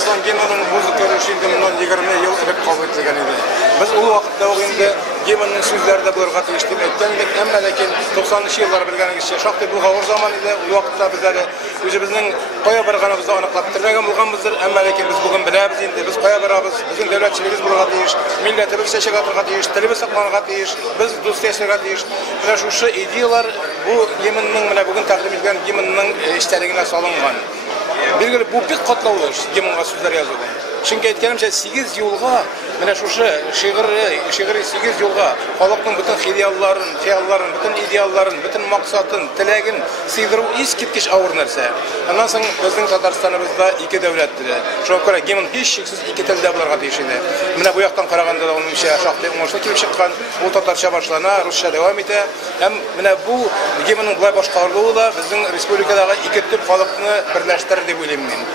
Татарстан гимнінің музыка режимінен 20 ел элек кабул ителгән иде. Без ул вакытта ук инде гимнның сүзләре дә булырга тиеш дип әйткәндек, әмма ләкин 90-нчы еллар белгәнегезчә шактый бу авыр заман иде. Ул вакытта без әле үзебезнең кая барганыбызны аныклап тормаган булганбыздыр, әмма ләкин без бүген беләбез инде, без кая барабыз, безнең дәүләтчелегебез булырга тиеш, милләтебез чәчәк атырга тиеш, телебез сакланырга тиеш, без дус яшәргә тиеш. Менә шушы идеялар бу гимнның менә бүген тәкъдим иткән гимнның эчтәлегенә салынган. Билгеле, бу бик катлаулы гимнга сүзләр язылган. Чөнки әйткәнемчә 8 юлга, менә шушы шигъри 8 юлга халыкның бөтен хыялларын, бөтен идеалларын, бөтен максатын, теләген сыйдыру искиткеч авыр нәрсә. Аннан соң безнең Татарстаныбызда 2 дәүләт теле. Шуңа күрә гимн һичшиксез 2 телдә булырга тиеш иде. Менә бу яктан караганда да ул шактый уңышлы килеп чыккан. Ул татарча башлана, русча дәвам итә. Һәм менә бу гимнның булай башкарылуы да безнең республикадагы 2 төп халыкны берләштерер дип уйлыйм мин.